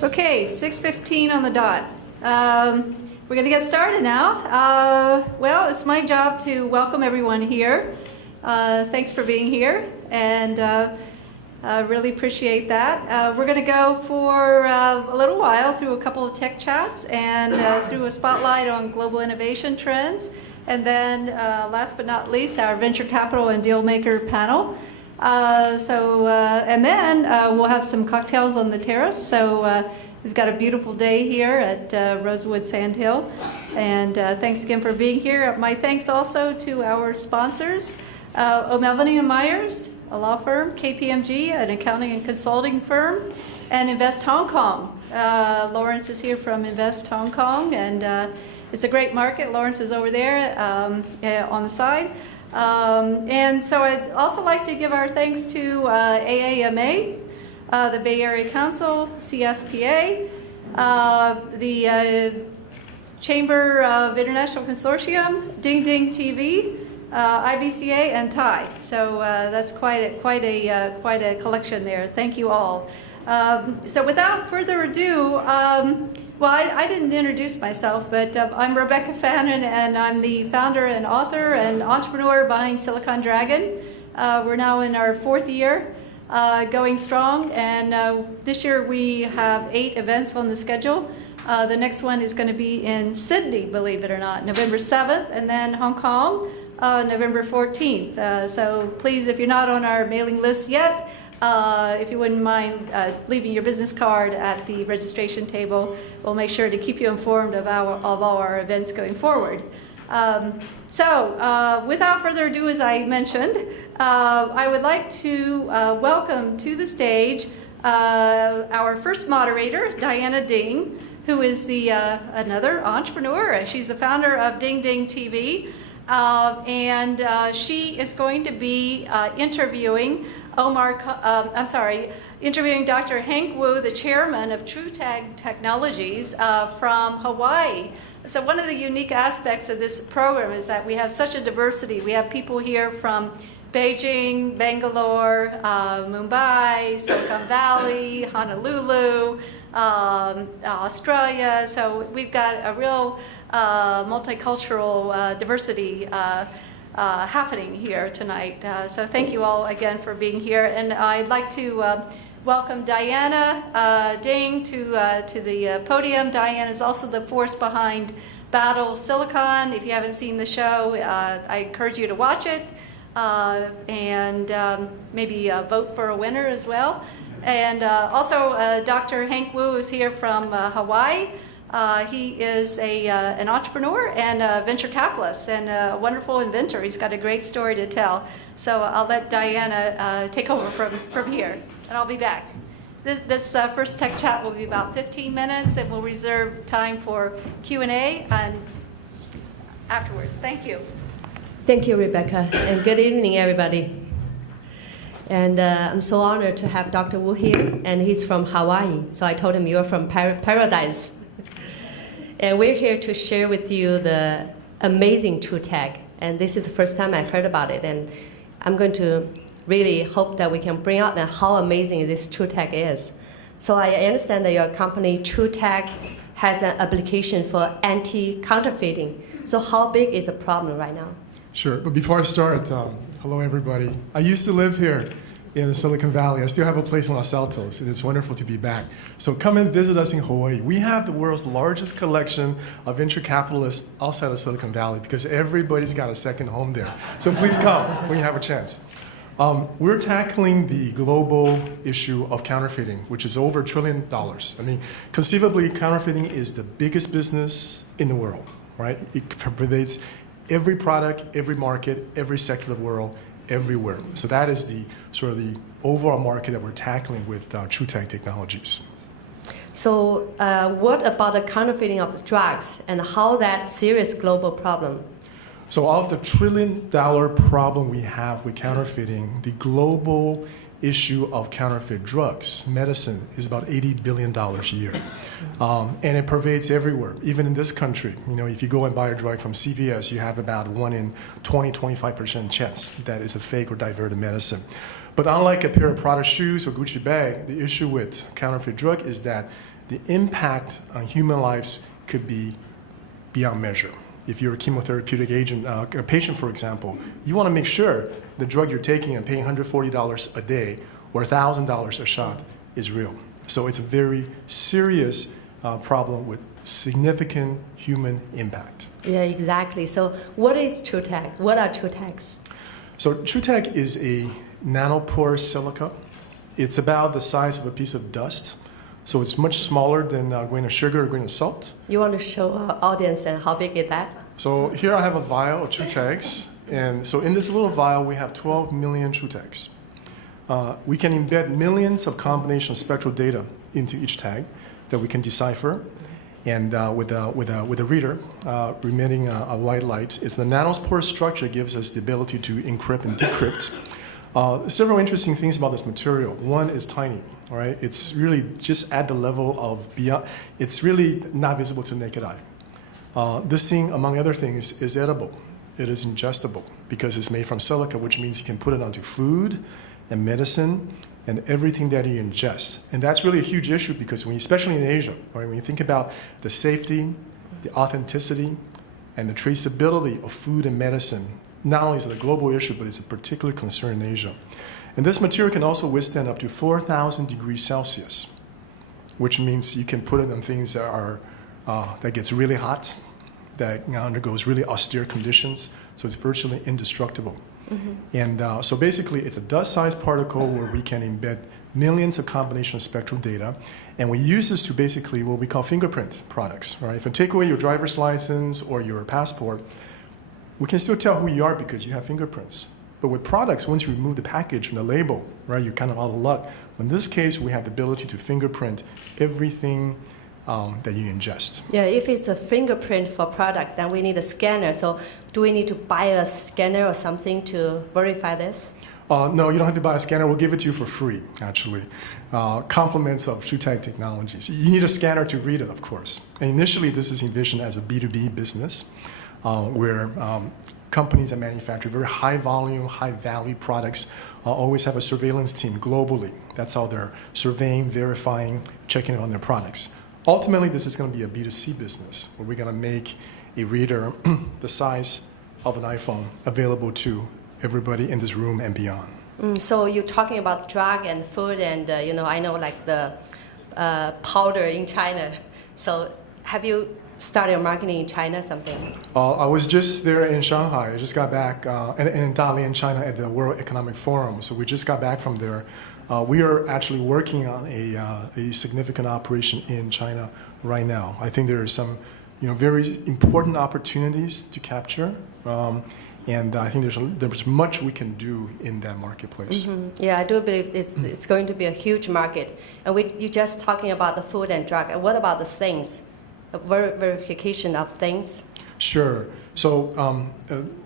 Okay, 6:15 on the dot. We're going to get started now. Well, it's my job to welcome everyone here. Thanks for being here, and really appreciate that. We're going to go for a little while through a couple of tech chats and through a spotlight on global innovation trends. And then, last but not least, our venture capital and deal maker panel. And then we'll have some cocktails on the terrace. So we've got a beautiful day here at Rosewood Sandhill. And thanks again for being here. My thanks also to our sponsors, O'Melveny & Myers, a law firm, KPMG, an accounting and consulting firm, and Invest Hong Kong. Lawrence is here from Invest Hong Kong, and it's a great market. Lawrence is over there on the side. And so I'd also like to give our thanks to AAMA, the Bay Area Council, CSPA, the Chamber of International Consortium, Ding Ding TV, IVCA, and TIE. So that's quite a collection there. Thank you all. So without further ado, well, I didn't introduce myself, but I'm Rebecca Fannin, and I'm the founder and author and entrepreneur behind Silicon Dragon. We're now in our fourth year, going strong, and this year we have 8 events on the schedule. The next one is going to be in Sydney, believe it or not, November 7th, and then Hong Kong, November 14th. So please, if you're not on our mailing list yet, if you wouldn't mind leaving your business card at the registration table, we'll make sure to keep you informed of all our events going forward. Without further ado, as I mentioned, I would like to welcome to the stage our first moderator, Diana Ding, who is another entrepreneur. She's the founder of Ding Ding TV, and she is going to be interviewing interviewing Dr. Hank Wu, the chairman of TrueTag Technologies from Hawaii. So one of the unique aspects of this program is that we have such a diversity. We have people here from Beijing, Bangalore, Mumbai, Silicon Valley, Honolulu, Australia. So we've got a real multicultural diversity happening here tonight. So thank you all again for being here. And I'd like to welcome Diana Ding to the podium. Diana is also the force behind Battle Silicon. If you haven't seen the show, I encourage you to watch it and maybe vote for a winner as well. And also Dr. Hank Wu is here from Hawaii. He is an entrepreneur and a venture capitalist and a wonderful inventor. He's got a great story to tell. So I'll let Diana take over from here, and I'll be back. This first tech chat will be about 15 minutes, and we'll reserve time for Q&A and afterwards. Thank you. Thank you, Rebecca, and good evening, everybody. And I'm so honored to have Dr. Wu here, and he's from Hawaii. So I told him you're from paradise. And we're here to share with you the amazing TrueTag. And this is the first time I heard about it. And I'm going to really hope that we can bring out how amazing this TrueTag is. So I understand that your company, TrueTag, has an application for anti-counterfeiting. So how big is the problem right now? Sure, but before I start, hello everybody. I used to live here in Silicon Valley. I still have a place in Los Altos, and it's wonderful to be back. So come and visit us in Hawaii. We have the world's largest collection of venture capitalists outside of Silicon Valley because everybody's got a second home there. So please come when you have a chance. We're tackling the global issue of counterfeiting, which is over $1 trillion. I mean, conceivably, counterfeiting is the biggest business in the world, right? It pervades every product, every market, every sector of the world, everywhere. So that is the sort of the overall market that we're tackling with TrueTag Technologies. So what about the counterfeiting of the drugs and how that serious global problem? So of the $1 trillion problem we have with counterfeiting, the global issue of counterfeit drugs, medicine, is about $80 billion a year. And it pervades everywhere, even in this country. You know, if you go and buy a drug from CVS, you have about 1 in 20-25% chance that it's a fake or diverted medicine. But unlike a pair of Prada shoes or Gucci bag, the issue with counterfeit drug is that the impact on human lives could be beyond measure. If you're a chemotherapeutic agent, a patient, for example, you want to make sure the drug you're taking and paying $140 a day or $1,000 a shot is real. So it's a very serious problem with significant human impact. Yeah, exactly. So what is TrueTech? What are TrueTechs? So TrueTech is a nanoporous silica. It's about the size of a piece of dust. So it's much smaller than a grain of sugar or a grain of salt. You want to show our audience and how big is that? So here I have a vial of TrueTechs. And so in this little vial, we have 12 million TrueTechs. We can embed millions of combination of spectral data into each tag that we can decipher. And with a reader emitting a white light, it's the nanospore structure that gives us the ability to encrypt and decrypt. Several interesting things about this material. One is tiny, all right? It's really just at the level of beyond, it's really not visible to the naked eye. This thing, among other things, is edible. It is ingestible because it's made from silica, which means you can put it onto food and medicine and everything that you ingest. And that's really a huge issue because especially in Asia, right, when you think about the safety, the authenticity, and the traceability of food and medicine, not only is it a global issue, but it's a particular concern in Asia. And this material can also withstand up to 4,000 degrees Celsius, which means you can put it on things that are that gets really hot, that undergoes really austere conditions, so it's virtually indestructible. Mm-hmm. And so basically, it's a dust-sized particle where we can embed millions of combination of spectral data, and we use this to basically what we call fingerprint products. Right? If you take away your driver's license or your passport, we can still tell who you are because you have fingerprints. But with products, once you remove the package and the label, right, you're kind of out of luck. In this case, we have the ability to fingerprint everything that you ingest. Yeah, if it's a fingerprint for product, then we need a scanner. So do we need to buy a scanner or something to verify this? No, you don't have to buy a scanner. We'll give it to you for free, actually. Compliments of TrueTech Technologies. You need a scanner to read it, of course. And initially, this is envisioned as a B2B business where companies that manufacture very high volume, high value products always have a surveillance team globally. That's how they're surveying, verifying, checking on their products. Ultimately, this is going to be a B2C business where we're going to make a reader the size of an iPhone available to everybody in this room and beyond. So you're talking about drug and food and, I know like the powder in China. So have you started marketing in China something? I was just there in Shanghai. I just got back, and in Dalian, China at the World Economic Forum. So we just got back from there. We are actually working on a significant operation in China right now. I think there are some very important opportunities to capture. And I think there's much we can do in that marketplace. Mm-hmm. Yeah, I do believe it's going to be a huge market. And you're just talking about the food and drug. And what about the things? Verification of things? Sure. So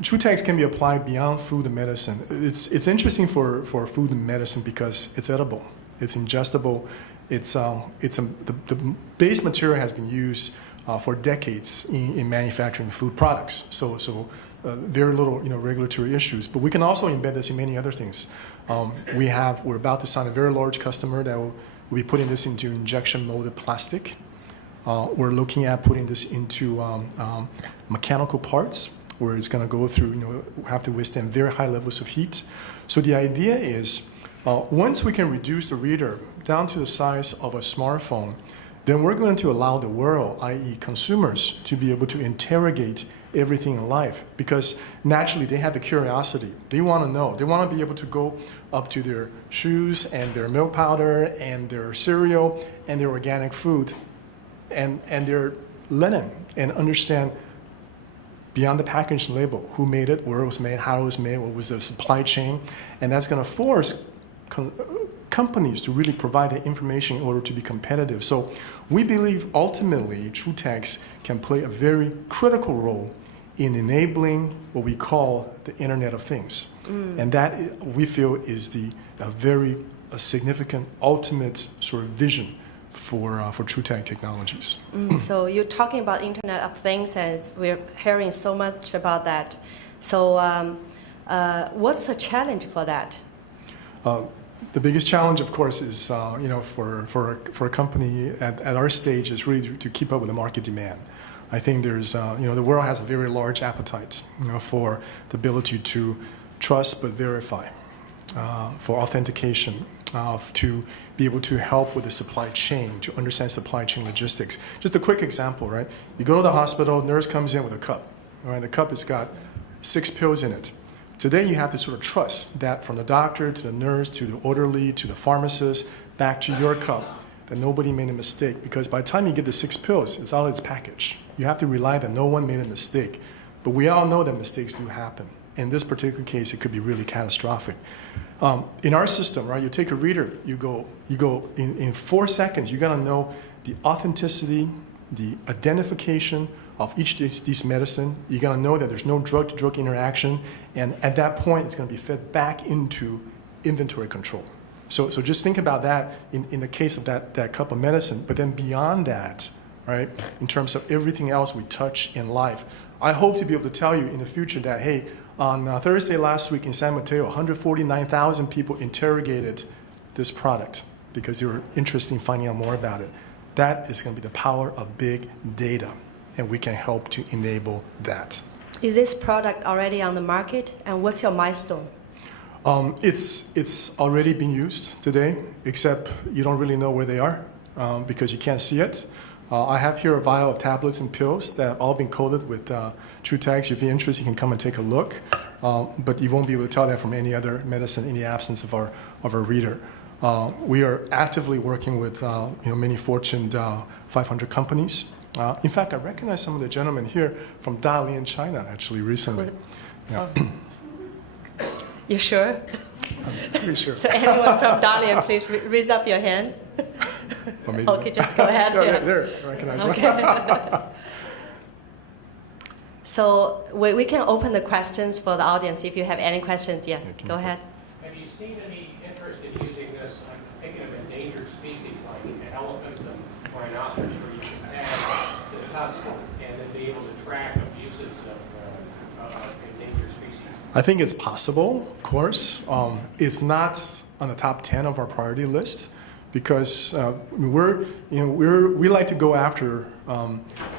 TrueTechs can be applied beyond food and medicine. It's interesting for food and medicine because it's edible, it's ingestible, the base material has been used for decades in manufacturing food products. So very little regulatory issues. But we can also embed this in many other things. We're about to sign a very large customer that will be putting this into injection molded plastic. We're looking at putting this into mechanical parts where it's going to go through, have to withstand very high levels of heat. So the idea is once we can reduce the reader down to the size of a smartphone, then we're going to allow the world, i.e. consumers, to be able to interrogate everything in life because naturally they have the curiosity. They want to know. They want to be able to go up to their shoes and their milk powder and their cereal and their organic food and their linen and understand beyond the package label who made it, where it was made, how it was made, what was the supply chain. And that's going to force companies to really provide that information in order to be competitive. So we believe ultimately TrueTechs can play a very critical role in enabling what we call the Internet of Things. And that we feel is a very significant ultimate sort of vision for TrueTech Technologies. So you're talking about Internet of Things, and we're hearing so much about that. So what's the challenge for that? The biggest challenge, of course, is for a company at our stage is really to keep up with the market demand. I think there's the world has a very large appetite for the ability to trust but verify, for authentication, to be able to help with the supply chain, to understand supply chain logistics. Just a quick example, right? You go to the hospital, nurse comes in with a cup. All right, the cup has got 6 pills in it. Today, you have to sort of trust that from the doctor to the nurse to the orderly to the pharmacist back to your cup, that nobody made a mistake. Because by the time you get the 6 pills, it's all its package. You have to rely that no one made a mistake. But we all know that mistakes do happen. In this particular case, it could be really catastrophic. In our system, right, you take a reader, you go in 4 seconds, you gotta know the authenticity, the identification of each of these medicine. You're gonna know that there's no drug-to-drug interaction, and at that point, it's gonna be fed back into inventory control. So just think about that in the case of that cup of medicine, but then beyond that, right, in terms of everything else we touch in life, I hope to be able to tell you in the future that, hey, on Thursday last week in San Mateo, 149,000 people interrogated this product because they were interested in finding out more about it. That is going to be the power of big data, and we can help to enable that. Is this product already on the market, and what's your milestone? It's already been used today, except you don't really know where they are because you can't see it. I have here a vial of tablets and pills that have all been coated with true tags. If you're interested, you can come and take a look, but you won't be able to tell that from any other medicine in the absence of our reader. We are actively working with many Fortune 500 companies. In fact, I recognize some of the gentlemen here from Dalian, China, actually recently. Yeah. You sure? I'm pretty sure. So anyone from Dalian, please raise up your hand. Or maybe Okay, just go ahead. there, I recognize one. Okay. So we can open the questions for the audience. If you have any questions, yeah, go ahead. Have you seen any interest in using this? I'm thinking of endangered species like elephants and rhinoceros, where you can tag the tusk and then be able to track abuses of endangered species. I think it's possible, of course. It's not on the top 10 of our priority list because we like to go after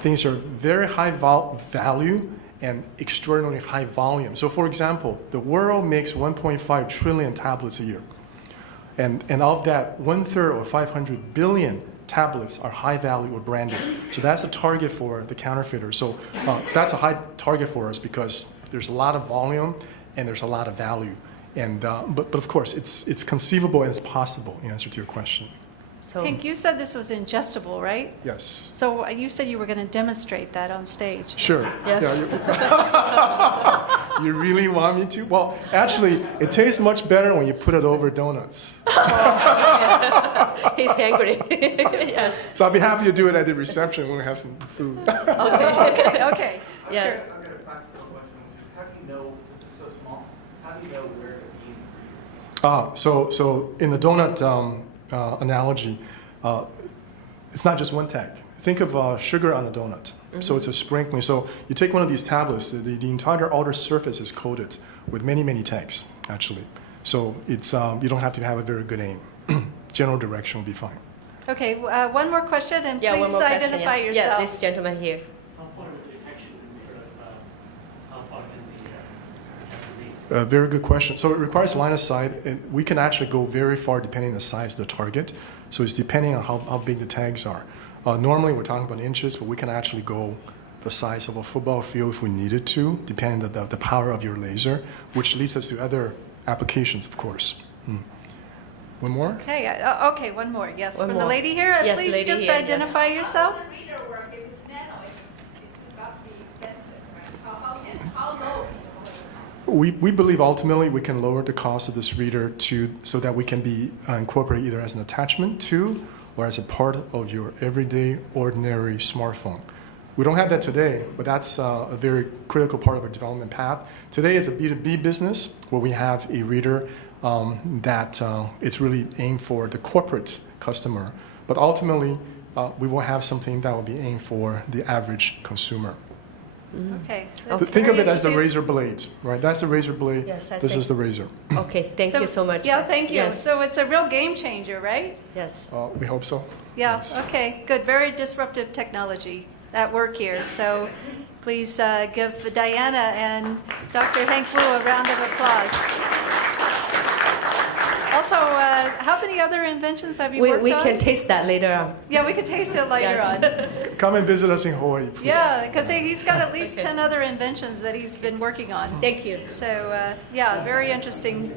things that are very high value and extraordinarily high volume. So, for example, the world makes 1.5 trillion tablets a year, and of that, 1/3 or 500 billion tablets are high value or branded. So that's a target for the counterfeiter. So that's a high target for us because there's a lot of volume and there's a lot of value. And but of course, it's conceivable and it's possible. In answer to your question. So Hank, you said this was ingestible, right? Yes. So you said you were going to demonstrate that on stage. Sure. Yes. Yeah, you really want me to? Well, actually, it tastes much better when you put it over donuts. he's hungry. Yes. So I'll be happy to do it at the reception when we have some food. Okay. Yeah. Sure. I've got a practical question, which is how do you know, since it's so small, how do you know where to eat? So in the donut analogy, it's not just one tag. Think of sugar on a donut. Mm-hmm. So it's a sprinkling. So you take one of these tablets, the entire outer surface is coated with many, many tags, actually. So it's you don't have to have a very good aim. General direction will be fine. Okay, one more question, and Yeah, one please more question. identify Yes. yourself. Yeah, this gentleman here. How far is the detection sort of, how far can the detector be? Very good question. So it requires line of sight, and we can actually go very far depending on the size of the target. So it's depending on how big the tags are. Normally we're talking about inches, but we can actually go the size of a football field if we needed to, depending on the power of your laser, which leads us to other applications, of course. One more? Okay, okay, one more. Yes, One from the more. lady here. Yes, Please lady just here, yes. identify yourself. How does the reader work? If it's nano, it's got to be expensive, right? How low can you go? We believe ultimately we can lower the cost of this reader so that we can be incorporated either as an attachment to or as a part of your everyday, ordinary smartphone. We don't have that today, but that's a very critical part of our development path. Today it's a B2B business where we have a reader that it's really aimed for the corporate customer. But ultimately, we will have something that will be aimed for the average consumer. Okay. that's Think of very it as the interesting. razor blades, right? That's the razor blade. Yes, I This see. is the razor. Okay, thank you so much. Yeah, thank you. Yes, So it's a real game changer, right? yes. We hope so. Yeah, Yes. okay, good. Very disruptive technology at work here. So please give Diana and Dr. Hank Wu a round of applause. Also, how many other inventions have you worked We on? can taste that later on. Yeah, we could taste it later Yes. on. Come and visit us in Hawaii, please. Yeah, because he's got at least Okay. 10 other inventions that he's been working on. Thank you. So, yeah, very interesting